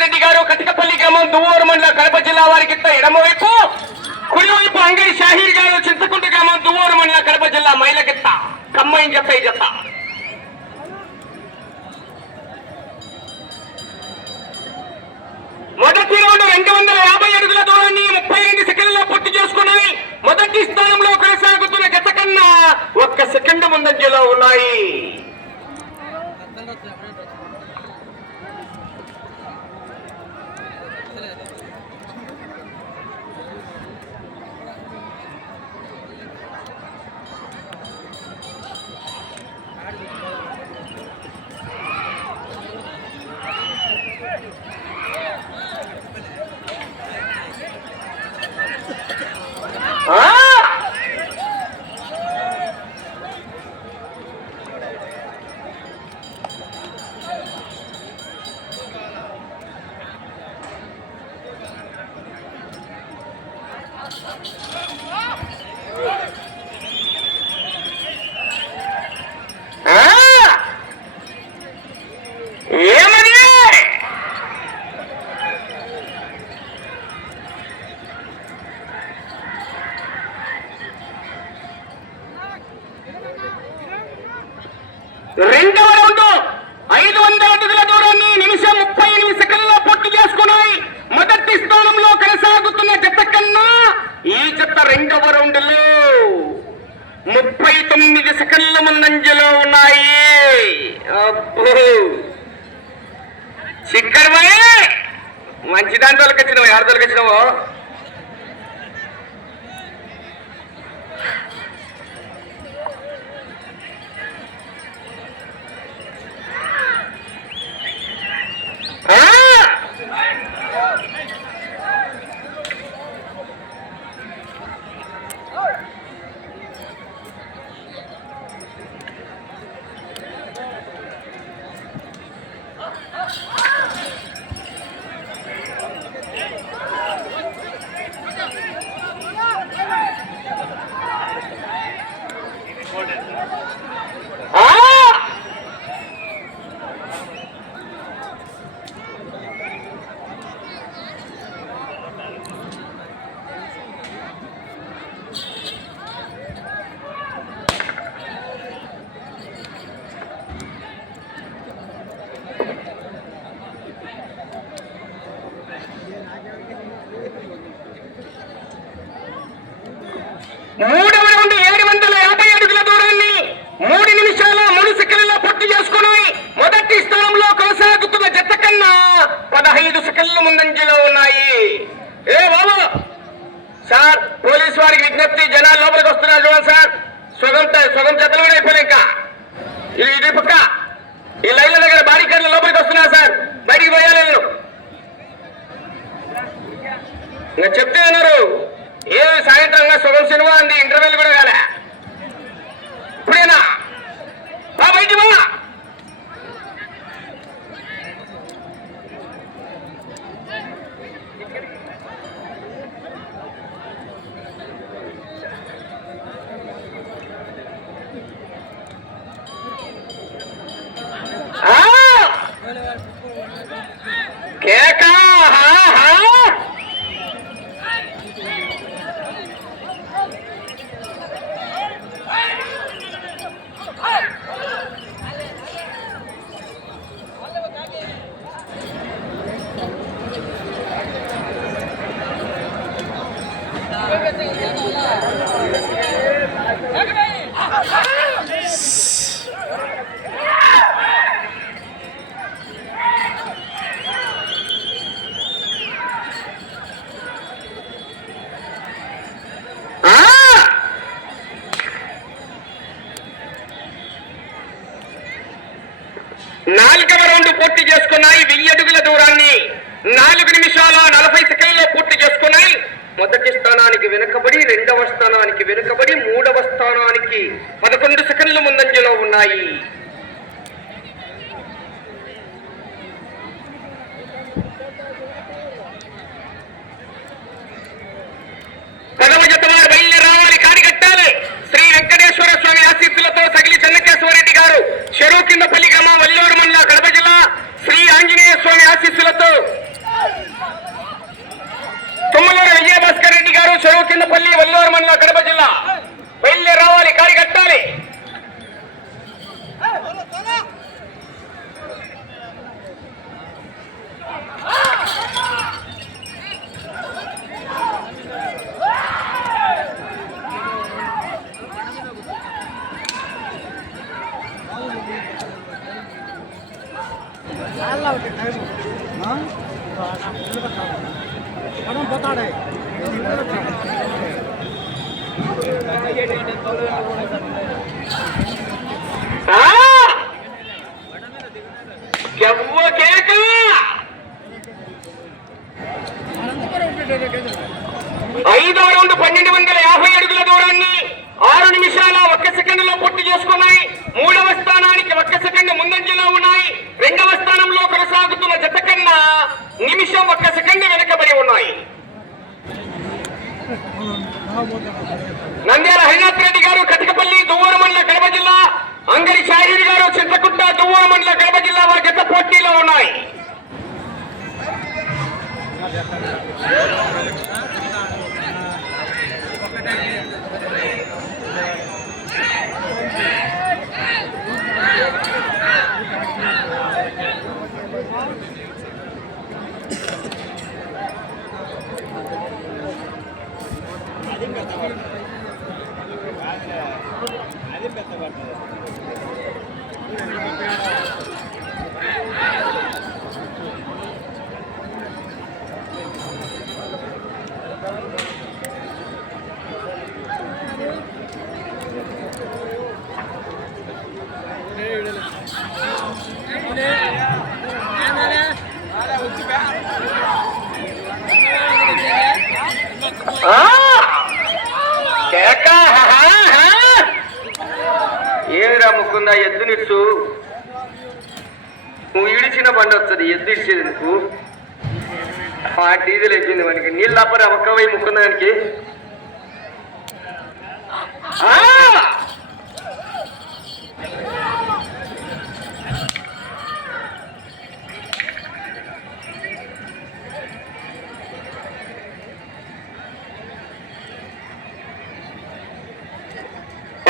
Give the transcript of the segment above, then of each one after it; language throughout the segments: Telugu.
రెడ్డి గారు కటికపల్లి గ్రామం దువ్వూరు మండల కడప జిల్లా వారికి ఎడమవైపు కుడివైపు అంగడి షాహీర్ గారు చింతకుంట గ్రామం దువ్వూరు మండల కడప జిల్లా మైలకెత్త కమ్మైన జత ఈ జత. మొదటి రౌండ్ రెండు వందల యాభై అడుగుల దూరాన్ని ముప్పై రెండు సెకండ్లో పూర్తి చేసుకున్నాయి మొదటి స్థానంలో కొనసాగుతున్న జత కన్నా ఒక్క సెకండ్ ముందంజలో ఉన్నాయి. రెండవ రౌండ్ ఐదు వందల అడుగుల దూరాన్ని నిమిషం ముప్పై ఎనిమిది సెకండ్లో పూర్తి చేసుకున్నాయి. మొదటి స్థానంలో కొనసాగుతున్న జత కన్నా ఈ జత రెండవ రౌండ్లో ముప్పై తొమ్మిది సెకండ్ల ముందంజలో ఉన్నాయి. అబ్బో! చిక్కడమే మంచి దాంట్లో వచ్చినావు? ఎవరి తోలికి వచ్చినావో? మూడవ రౌండ్ ఏడు వందల యాభై అడుగుల దూరాన్ని మూడు నిమిషాల మూడు సెకండ్లలో పూర్తి చేసుకుని మొదటి స్థానంలో కొనసాగుతున్న జత కన్నా పదహైదు సెకండ్ల ముందంజలో ఉన్నాయి. ఏ బాబు! సార్ పోలీస్ వారికి విజ్ఞప్తి జనాలు లోపలికి వస్తున్నారు చూడండి సార్. సుగం సుగం జతలు కూడా అయిపోయినాయి ఇంకా. ఇది పక్క. ఈ లైన్ల దగ్గర బాడీకార్లు లోపలికి వస్తున్నారు సార్. బయటికి పోయాలి నేను చెప్తే అన్నారు. ఏ సాయంత్రంగా సగం సినిమా అంది ఇంటర్వెల్ కూడా కాలే. ఇప్పుడేనా బా బయటి బా ఆ! కేకా హా హా ఆ! నాలుగవ రౌండ్ పూర్తి చేసుకున్నాయి వెయ్యి అడుగుల దూరాన్ని నాలుగు నిమిషాల నలభై సెకండ్లో పూర్తి చేసుకున్నాయి మొదటి స్థానానికి వెనుకబడి రెండవ స్థానానికి వెనుకబడి మూడవ స్థానానికి పదకొండు సెకండ్ల ముందంజలో ఉన్నాయి. చెరువు కింద పల్లి గ్రామ వల్లూరు మండల కడప జిల్లా శ్రీ ఆంజనేయ స్వామి ఆశీస్సులతో చెరువు కిందపల్లి వల్లూరు మండల కడప జిల్లా. వెళ్ళి రావాలి కాడి కట్టాలి. అలా ఒకటి ఎవ్వ కేక ఐదో రౌండ్ పన్నెండు వందల యాభై అడుగుల దూరాన్ని ఆరు నిమిషాల ఒక్క సెకండ్లో పూర్తి చేసుకున్నాయి. మూడవ స్థానానికి ఒక్క సెకండ్ ముందంజలో ఉన్నాయి. రెండవ como trabajar. నువ్వు ఇడిచిన బండి వస్తుంది? ఎద్దు ఇచ్చేది నీకు డీజిల్ అయిపోయింది మనకి. నీళ్ళు అప్పరా ఒక్క వై ముక్కుందానికి ఆ!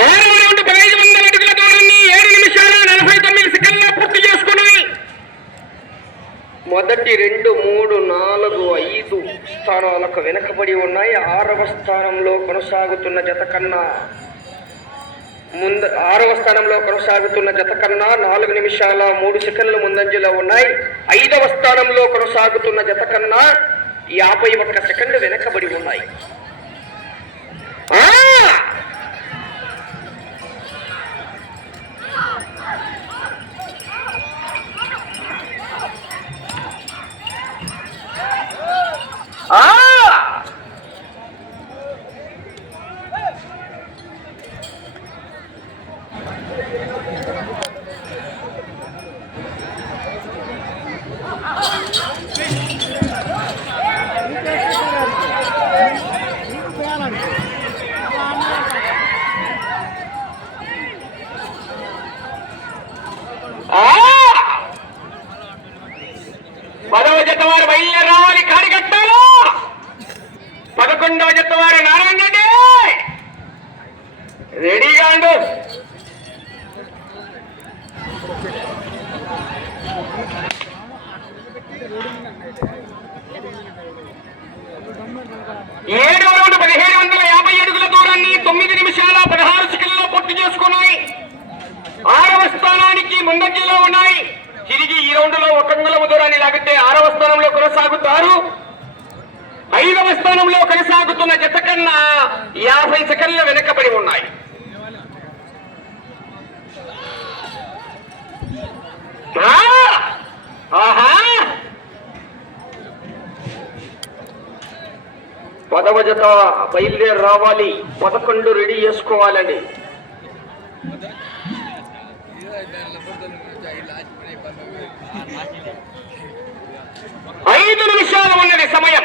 ఆరు రౌండ్ పదహైదు వందల అడుగుల దూరాన్ని ఏడు నిమిషాల నలభై తొమ్మిది సెకండ్ల పూర్తి చేసుకున్నాయి మొదటి రెండు మూడు నాలుగు ఐదు స్థానాలకు వెనకబడి ఉన్నాయి ఆరవ స్థానంలో కొనసాగుతున్న జత కన్నా ముంద ఆరవ స్థానంలో కొనసాగుతున్న జత కన్నా నాలుగు నిమిషాల మూడు సెకండ్ల ముందంజలో ఉన్నాయి. ఐదవ స్థానంలో కొనసాగుతున్న జత కన్నా యాభై ఒక్క సెకండ్లు వెనకబడి ఉన్నాయి. పదవ జత వారు బయలుదేరి రావాలి కాడిగట్టాలు. పదకొండవ జత వారు నారాయణ రెడ్డి. రెడీగా అండు ఏడు రెండు పదిహేడు వందల యాభై అడుగుల దూరాన్ని తొమ్మిది నిమిషాల పదహారు సెకండ్లో పూర్తి చేసుకున్నాయి. ఆరవ స్థానానికి ముందంజలో ఉన్నాయి. తిరిగి ఈ రౌండ్లో ఒక అంగుళము దూరాన్ని లాగితే ఆరవ స్థానంలో కొనసాగుతారు. ఐదవ స్థానంలో కొనసాగుతున్న జత కన్నా యాభై సెకండ్ల వెనకబడి ఉన్నాయి. పదవ జత బయలుదేరి రావాలి. పదకొండు రెడీ చేసుకోవాలండి. ఐదు నిమిషాలు ఉన్నది సమయం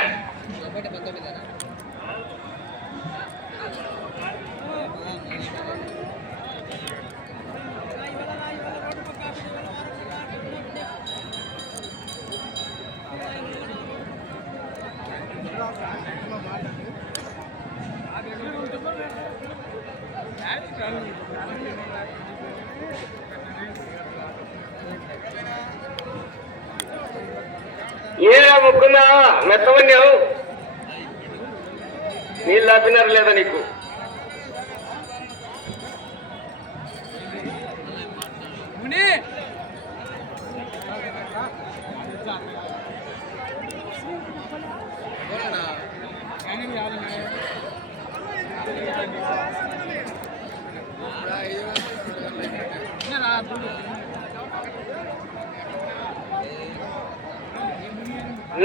ఏరా ముక్కుందా మెత్తవన్నావు నీళ్ళు ఆపినారు లేదా నీకు?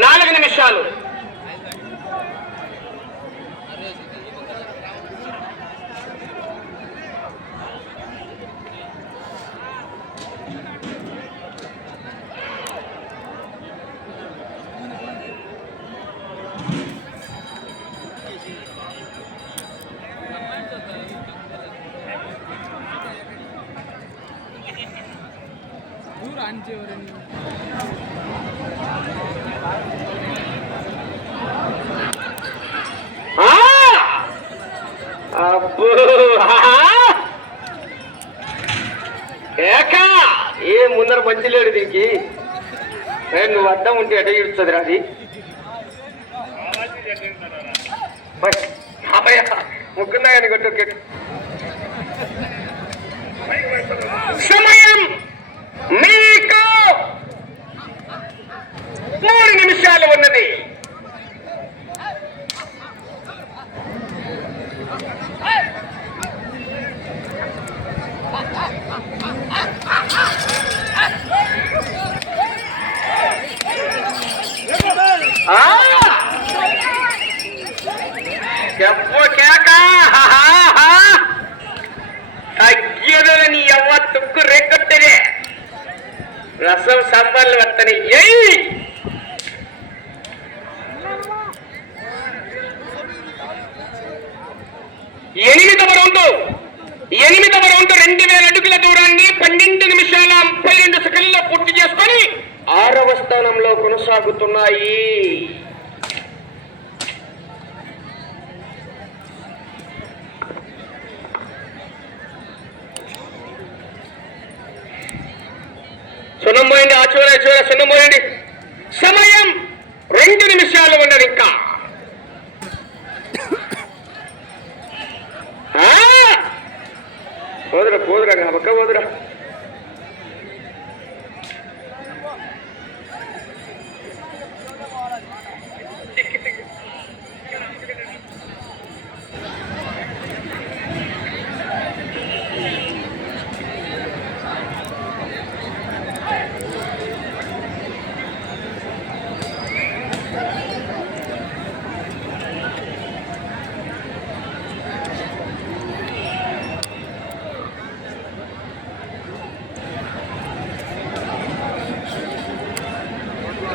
నాలుగు నిమిషాలు దూరం అంచేవరని ఏ ముందర మంచి దీనికి? నువ్వు అడ్డం ఉంటే ఎట ఇస్తుంది రాది ముక్కున్నా కొట్టు సమయం! మీ మూడు నిమిషాలు ఉన్నది. ఆ! చెప్పు కేక! నీ ఎవ్వ తుక్కు రేకొట్టదే రసం సంబర్లు వత్తని. ఎయ్ ఎనిమిదవ రౌండ్ ఎనిమిదవ రౌండ్ రెండు వేల అడుగుల దూరాన్ని పన్నెండు నిమిషాల ముప్పై రెండు సెకండ్లో పూర్తి చేసుకొని ఆరవ స్థానంలో కొనసాగుతున్నాయి. సున్నంబోయండి పోయింది ఆ సున్నంబోయండి సమయం రెండు నిమిషాలు ఉన్నది ఇంకా. పోదురా పోదురా నా పోదురా.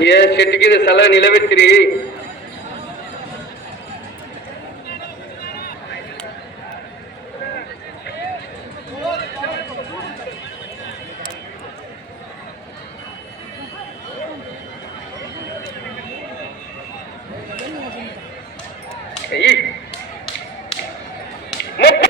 ఏ చెట్టు కింద సలా నిలబెట్టిరి ఎయ్. ముప్పై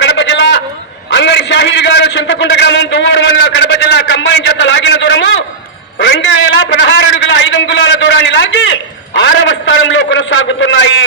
కడప జిల్లా అంగడి షాహీర్ గారు చింతకుంట గ్రామం దువ్వూరు మండలం కడప జిల్లా కంబైన్ చెత్త లాగిన దూరము రెండు వేల పదహారు అడుగుల ఐదు అంగుళాల దూరాన్ని లాగి ఆరవ స్థానంలో కొనసాగుతున్నాయి.